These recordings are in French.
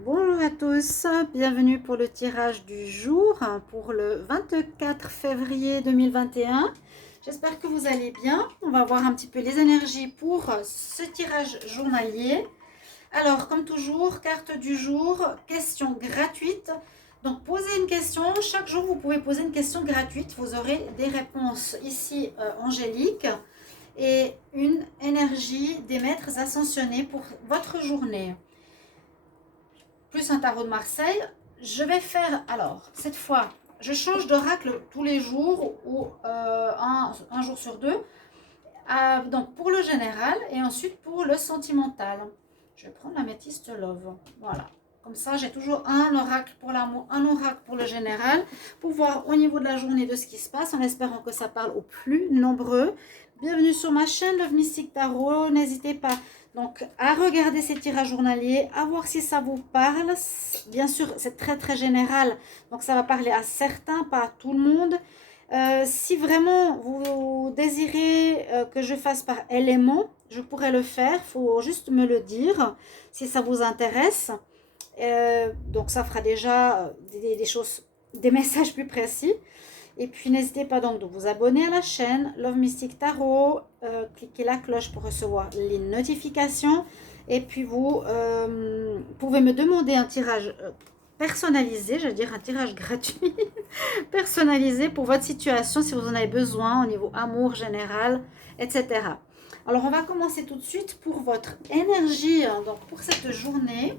Bonjour à tous, bienvenue pour le tirage du jour pour le 24 février 2021. J'espère que vous allez bien. On va voir un petit peu les énergies pour ce tirage journalier. Alors, comme toujours, carte du jour, question gratuite. Donc, posez une question. Chaque jour, vous pouvez poser une question gratuite. Vous aurez des réponses ici angéliques et une énergie des maîtres ascensionnés pour votre journée. Plus un tarot de Marseille. Je vais faire, alors, cette fois, je change d'oracle tous les jours ou un jour sur deux. Donc, pour le général et ensuite pour le sentimental. Je vais prendre l'améthyste love. Voilà. Comme ça, j'ai toujours un oracle pour l'amour, un oracle pour le général, pour voir au niveau de la journée de ce qui se passe, en espérant que ça parle aux plus nombreux. Bienvenue sur ma chaîne Love Mystic Tarot. N'hésitez pas donc à regarder ces tirages journaliers, à voir si ça vous parle. Bien sûr, c'est très très général, donc ça va parler à certains, pas à tout le monde. Si vraiment vous désirez que je fasse par élément, je pourrais le faire. Il faut juste me le dire si ça vous intéresse. Donc ça fera déjà des choses, des messages plus précis. Et puis n'hésitez pas donc de vous abonner à la chaîne Love Mystic Tarot, cliquez la cloche pour recevoir les notifications. Et puis vous pouvez me demander un tirage personnalisé, je veux dire un tirage gratuit, personnalisé pour votre situation si vous en avez besoin au niveau amour général, etc. Alors on va commencer tout de suite pour votre énergie, donc pour cette journée.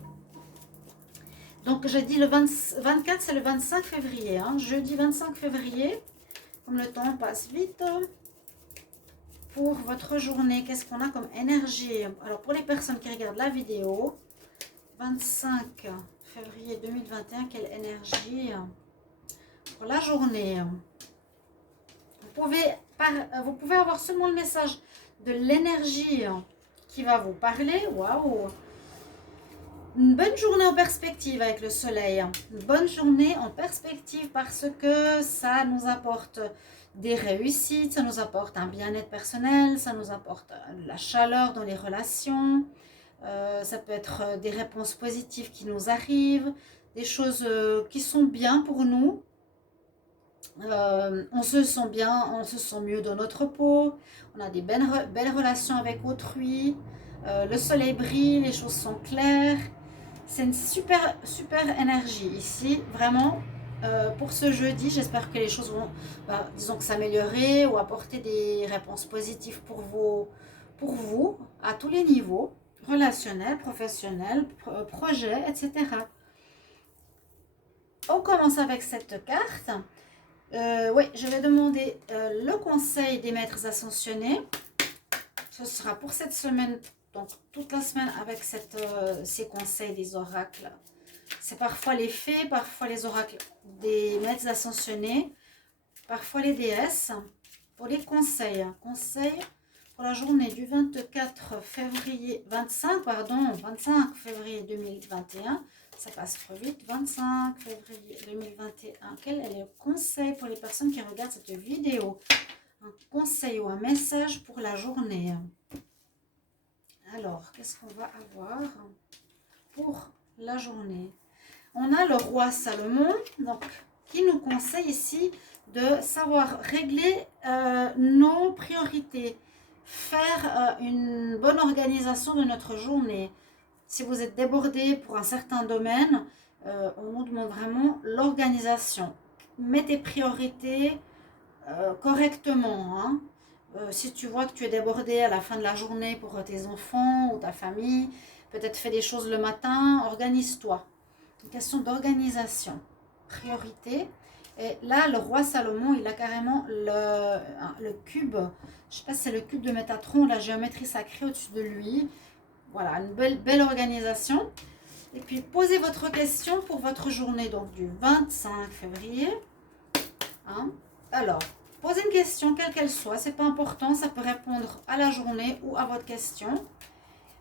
Donc j'ai dit le 24, c'est le 25 février, jeudi 25 février, comme le temps passe vite. Pour votre journée, qu'est-ce qu'on a comme énergie? Alors pour les personnes qui regardent la vidéo, 25 février 2021, quelle énergie pour la journée? Vous pouvez avoir seulement le message de l'énergie qui va vous parler. Waouh! Une bonne journée en perspective avec le soleil. Une bonne journée en perspective parce que ça nous apporte des réussites, ça nous apporte un bien-être personnel, ça nous apporte de la chaleur dans les relations. Ça peut être des réponses positives qui nous arrivent, des choses qui sont bien pour nous. On se sent bien, on se sent mieux dans notre peau, on a des belles relations avec autrui, le soleil brille, les choses sont claires. C'est une super énergie ici, vraiment. Pour ce jeudi, j'espère que les choses vont, disons que s'améliorer ou apporter des réponses positives pour vous à tous les niveaux, relationnels, professionnels, projets, etc. On commence avec cette carte. Oui, je vais demander le conseil des maîtres ascensionnés. Ce sera pour cette semaine, donc toute la semaine avec ces conseils des oracles. C'est parfois les fées, parfois les oracles des maîtres ascensionnés, parfois les déesses. Pour les conseils, conseils pour la journée du 25 février 2021. Ça passe trop vite. 25 février 2021. Quel est le conseil pour les personnes qui regardent cette vidéo? Un conseil ou un message pour la journée. Alors, qu'est-ce qu'on va avoir pour la journée? On a le roi Salomon, donc, qui nous conseille ici de savoir régler nos priorités, faire une bonne organisation de notre journée. Si vous êtes débordé pour un certain domaine, on nous demande vraiment l'organisation. Mets tes priorités correctement. Si tu vois que tu es débordé à la fin de la journée pour tes enfants ou ta famille, peut-être fais des choses le matin, organise-toi. Une question d'organisation, priorité. Et là, le roi Salomon, il a carrément le cube, je ne sais pas si c'est le cube de Métatron, la géométrie sacrée au-dessus de lui. Voilà, une belle organisation. Et puis, posez votre question pour votre journée, donc du 25 février. Alors, posez une question, quelle qu'elle soit, c'est pas important, ça peut répondre à la journée ou à votre question.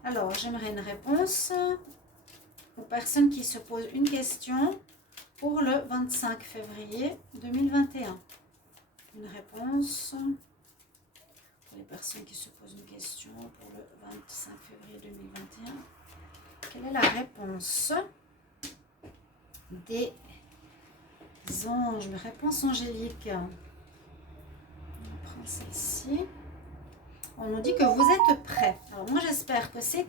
Alors, j'aimerais une réponse aux personnes qui se posent une question pour le 25 février 2021. Une réponse pour les personnes qui se posent une question pour le 25 février 2021. Quelle est la réponse? des anges, mes réponses angéliques. On prend celle-ci. On nous dit que vous êtes prêts. Alors moi j'espère que ces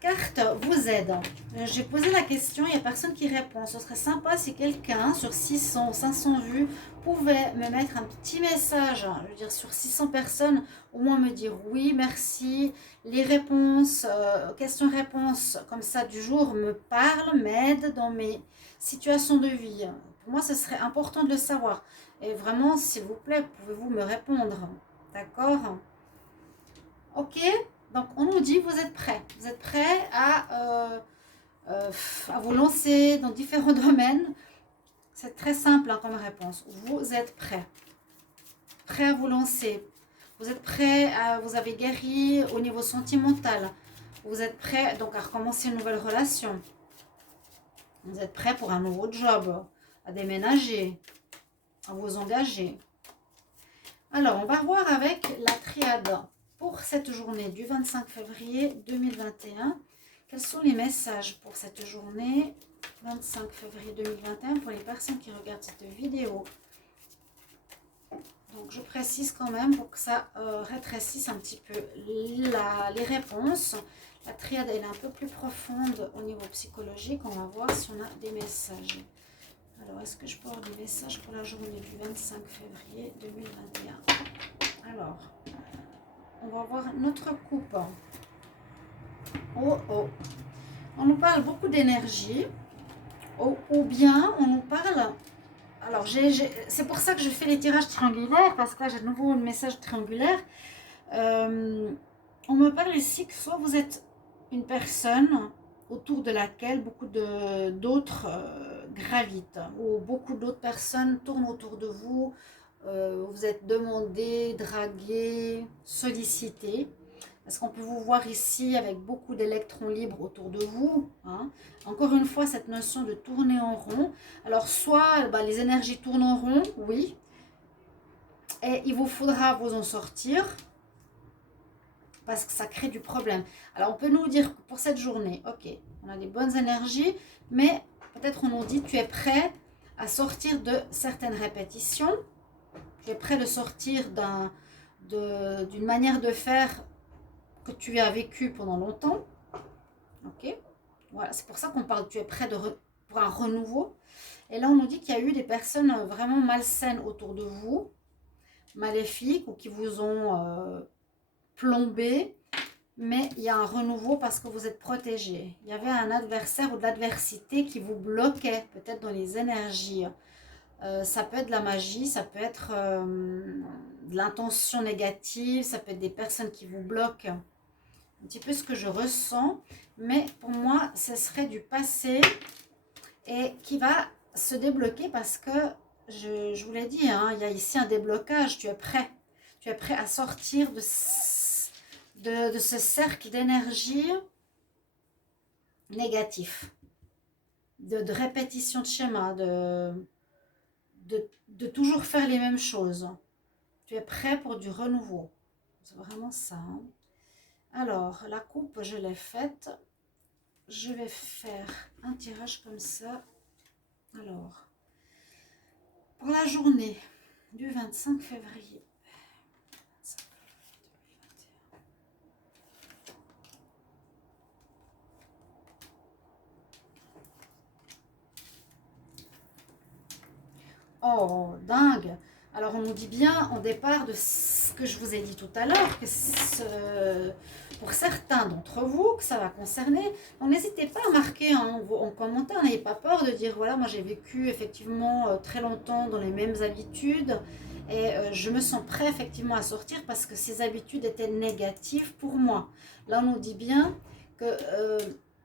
cartes vous aident. J'ai posé la question, il n'y a personne qui répond. Ce serait sympa si quelqu'un sur 600 ou 500 vues pouvait me mettre un petit message, je veux dire sur 600 personnes, au moins me dire oui, merci. Les réponses, questions-réponses comme ça du jour me parlent, m'aident dans mes situations de vie. Pour moi, ce serait important de le savoir. Et vraiment, s'il vous plaît, pouvez-vous me répondre? D'accord? Ok? Donc, on nous dit, vous êtes prêts. Vous êtes prêts à vous lancer dans différents domaines. C'est très simple hein, comme réponse. Vous êtes prêts. Prêts à vous lancer. Vous êtes prêts à... Vous avez guéri au niveau sentimental. Vous êtes prêts donc à recommencer une nouvelle relation. Vous êtes prêts pour un nouveau job. À déménager. À vous engager. Alors, on va voir avec la triade. Pour cette journée du 25 février 2021, quels sont les messages pour cette journée 25 février 2021 pour les personnes qui regardent cette vidéo? Donc je précise quand même pour que ça rétrécisse un petit peu les réponses. La triade elle est un peu plus profonde au niveau psychologique. On va voir si on a des messages. Alors est-ce que je peux avoir des messages pour la journée du 25 février 2021? Alors... on va voir notre coupe. Oh, oh. On nous parle beaucoup d'énergie. Ou bien on nous parle... Alors, c'est pour ça que je fais les tirages triangulaires. Parce que là, j'ai de nouveau un message triangulaire. On me parle ici que soit vous êtes une personne autour de laquelle beaucoup d'autres gravitent. Ou beaucoup d'autres personnes tournent autour de vous. Vous êtes demandé, dragué, sollicité. Parce qu'on peut vous voir ici avec beaucoup d'électrons libres autour de vous. Hein. Encore une fois, cette notion de tourner en rond. Alors, soit les énergies tournent en rond, oui. Et il vous faudra vous en sortir. Parce que ça crée du problème. Alors, on peut nous dire que pour cette journée, ok, on a des bonnes énergies. Mais peut-être on nous dit, tu es prêt à sortir de certaines répétitions. Tu es prêt de sortir d'une manière de faire que tu as vécu pendant longtemps. Ok, voilà, c'est pour ça qu'on parle, tu es prêt pour un renouveau. Et là, on nous dit qu'il y a eu des personnes vraiment malsaines autour de vous, maléfiques, ou qui vous ont plombé. Mais il y a un renouveau parce que vous êtes protégé. Il y avait un adversaire ou de l'adversité qui vous bloquait, peut-être dans les énergies. Ça peut être de la magie, ça peut être de l'intention négative, ça peut être des personnes qui vous bloquent. Un petit peu ce que je ressens, mais pour moi, ce serait du passé et qui va se débloquer parce que, je vous l'ai dit, hein, il y a ici un déblocage, tu es prêt. Tu es prêt à sortir de ce cercle d'énergie négatif, de répétition de schéma, de toujours faire les mêmes choses. Tu es prêt pour du renouveau. C'est vraiment ça. Hein. Alors, la coupe, je l'ai faite. Je vais faire un tirage comme ça. Alors, pour la journée du 25 février. Oh, dingue! Alors, on nous dit bien en départ de ce que je vous ai dit tout à l'heure, que pour certains d'entre vous, que ça va concerner. Donc, n'hésitez pas à marquer en commentaire, n'ayez pas peur de dire, voilà, moi j'ai vécu effectivement très longtemps dans les mêmes habitudes et je me sens prêt effectivement à sortir parce que ces habitudes étaient négatives pour moi. Là, on nous dit bien que...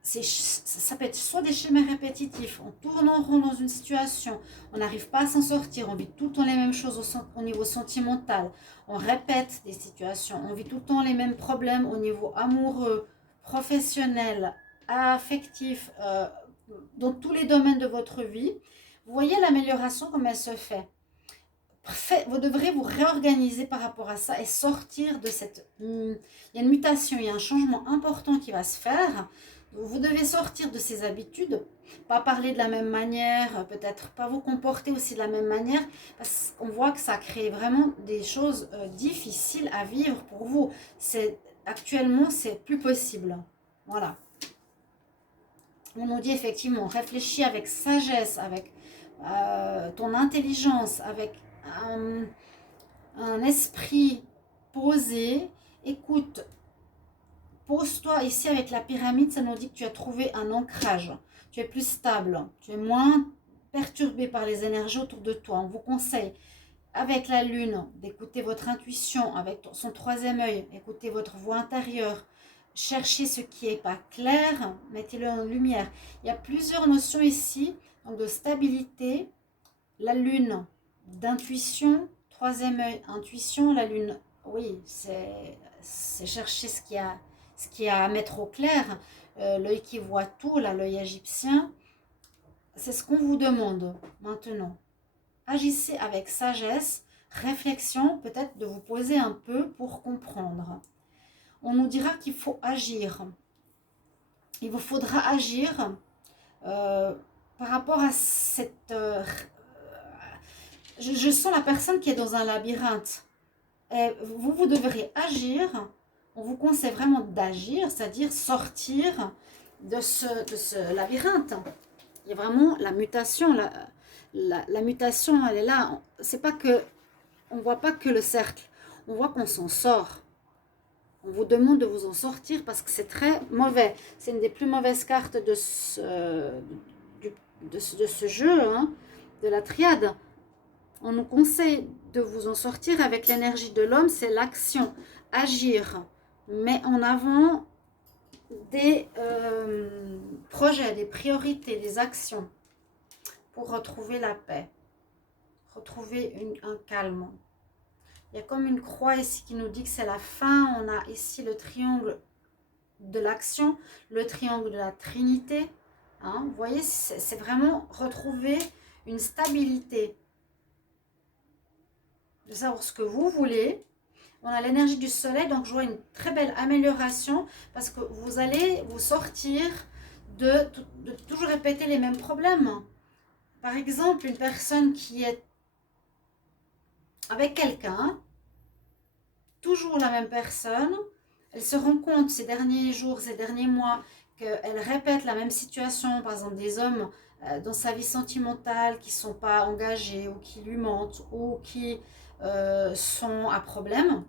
ça peut être soit des schémas répétitifs, on tourne en rond dans une situation, on n'arrive pas à s'en sortir, on vit tout le temps les mêmes choses au niveau sentimental, on répète des situations, on vit tout le temps les mêmes problèmes au niveau amoureux, professionnel, affectif, dans tous les domaines de votre vie. Vous voyez l'amélioration comme elle se fait. Vous devrez vous réorganiser par rapport à ça et sortir de cette... Il y a une mutation, il y a un changement important qui va se faire. Vous devez sortir de ces habitudes, pas parler de la même manière, peut-être pas vous comporter aussi de la même manière, parce qu'on voit que ça crée vraiment des choses difficiles à vivre pour vous. Actuellement, c'est plus possible. Voilà. On nous dit effectivement, réfléchis avec sagesse, avec ton intelligence, avec un esprit posé. Écoute, pose-toi ici avec la pyramide, ça nous dit que tu as trouvé un ancrage. Tu es plus stable, tu es moins perturbé par les énergies autour de toi. On vous conseille, avec la lune, d'écouter votre intuition, avec son troisième œil, écoutez votre voix intérieure. Cherchez ce qui n'est pas clair, mettez-le en lumière. Il y a plusieurs notions ici, donc de stabilité, la lune, d'intuition, troisième œil, intuition, la lune, oui, c'est chercher ce qu'il y a à mettre au clair, l'œil qui voit tout, là, l'œil égyptien. C'est ce qu'on vous demande maintenant. Agissez avec sagesse, réflexion, peut-être de vous poser un peu pour comprendre. On nous dira qu'il faut agir. Il vous faudra agir par rapport à cette... je sens la personne qui est dans un labyrinthe. Et vous devrez agir. On vous conseille vraiment d'agir, c'est-à-dire sortir de ce labyrinthe. Il y a vraiment la mutation. La mutation, elle est là. C'est pas que... On ne voit pas que le cercle. On voit qu'on s'en sort. On vous demande de vous en sortir parce que c'est très mauvais. C'est une des plus mauvaises cartes de ce jeu, hein, de la triade. On nous conseille de vous en sortir avec l'énergie de l'homme, c'est l'action, agir. Mais en avant des projets, des priorités, des actions pour retrouver la paix, retrouver un calme. Il y a comme une croix ici qui nous dit que c'est la fin. On a ici le triangle de l'action, le triangle de la Trinité. Hein, vous voyez, c'est vraiment retrouver une stabilité. De savoir ce que vous voulez. On a l'énergie du soleil, donc je vois une très belle amélioration parce que vous allez vous sortir de toujours répéter les mêmes problèmes. Par exemple, une personne qui est avec quelqu'un, toujours la même personne, elle se rend compte ces derniers jours, ces derniers mois, qu'elle répète la même situation, par exemple des hommes dans sa vie sentimentale qui ne sont pas engagés ou qui lui mentent ou qui sont à problème.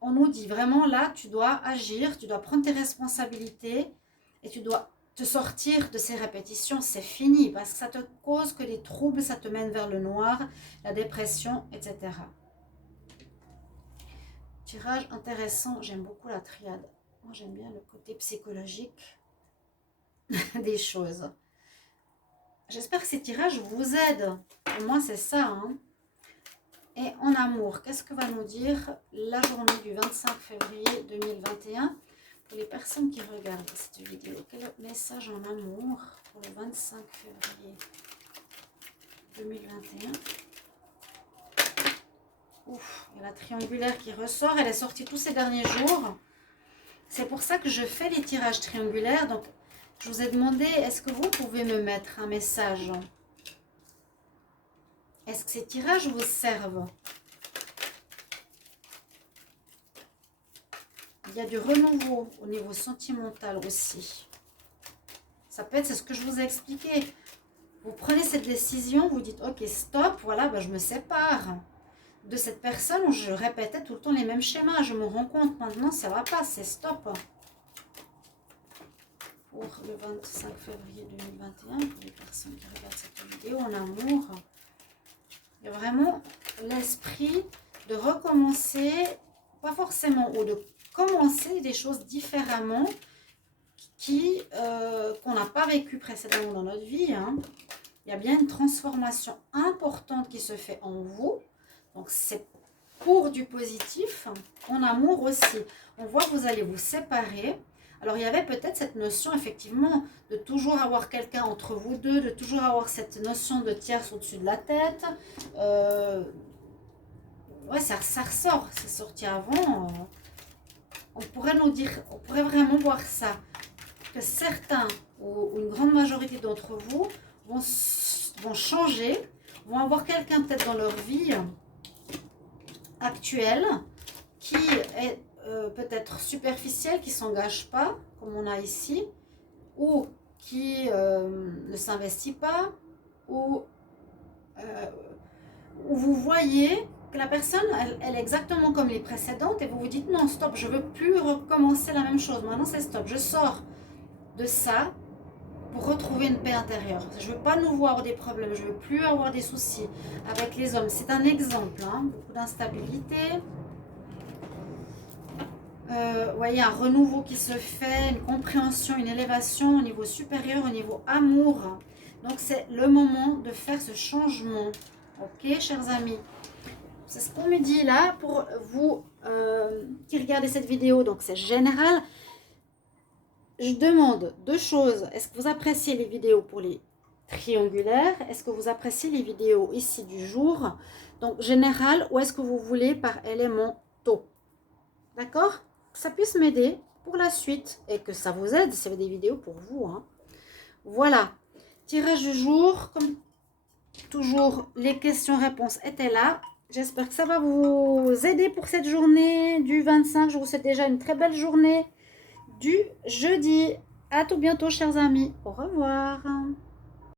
On nous dit vraiment là, tu dois agir, tu dois prendre tes responsabilités et tu dois te sortir de ces répétitions, c'est fini parce que ça te cause que des troubles, ça te mène vers le noir, la dépression, etc. Tirage intéressant, j'aime beaucoup la triade. Moi j'aime bien le côté psychologique des choses. J'espère que ces tirages vous aident. Pour moi c'est ça. Hein. Et en amour, qu'est-ce que va nous dire la journée du 25 février 2021 pour les personnes qui regardent cette vidéo? Quel message en amour pour le 25 février 2021? Ouf, il y a la triangulaire qui ressort. Elle est sortie tous ces derniers jours. C'est pour ça que je fais les tirages triangulaires. Donc, je vous ai demandé, est-ce que vous pouvez me mettre un message? Est-ce que ces tirages vous servent? Il y a du renouveau au niveau sentimental aussi. Ça peut être, c'est ce que je vous ai expliqué. Vous prenez cette décision, vous dites, ok, stop, voilà, ben je me sépare de cette personne où je répétais tout le temps les mêmes schémas. Je me rends compte maintenant, ça ne va pas, c'est stop. Pour le 25 février 2021, pour les personnes qui regardent cette vidéo en amour, il y a vraiment l'esprit de recommencer, pas forcément, ou de commencer des choses différemment qu'on n'a pas vécu précédemment dans notre vie. Hein. Il y a bien une transformation importante qui se fait en vous. Donc, c'est pour du positif, en amour aussi. On voit que vous allez vous séparer. Alors, il y avait peut-être cette notion, effectivement, de toujours avoir quelqu'un entre vous deux, de toujours avoir cette notion de tierce au-dessus de la tête. Ouais, ça ressort, c'est sorti avant. On pourrait nous dire, on pourrait vraiment voir ça. que certains ou une grande majorité d'entre vous vont changer, vont avoir quelqu'un peut-être dans leur vie actuelle qui est peut-être superficiel, qui ne s'engage pas, comme on a ici, ou qui ne s'investit pas, ou vous voyez que la personne, elle est exactement comme les précédentes, et vous vous dites non, stop, je ne veux plus recommencer la même chose, maintenant c'est stop, je sors de ça pour retrouver une paix intérieure. Je ne veux pas nous voir des problèmes, je ne veux plus avoir des soucis avec les hommes. C'est un exemple, hein, beaucoup d'instabilité. Voyez, un renouveau qui se fait, une compréhension, une élévation au niveau supérieur, au niveau amour. Donc c'est le moment de faire ce changement. Ok, chers amis, c'est ce qu'on me dit là pour vous qui regardez cette vidéo. Donc c'est général. Je demande deux choses. Est-ce que vous appréciez les vidéos pour les triangulaires? Est-ce que vous appréciez les vidéos ici du jour? Donc général, ou est-ce que vous voulez par élément taux? D'accord? Que ça puisse m'aider pour la suite et que ça vous aide si vous avez des vidéos pour vous. Hein. Voilà. Tirage du jour. Comme toujours, les questions-réponses étaient là. J'espère que ça va vous aider pour cette journée du 25. Je vous souhaite déjà une très belle journée du jeudi. À tout bientôt, chers amis. Au revoir.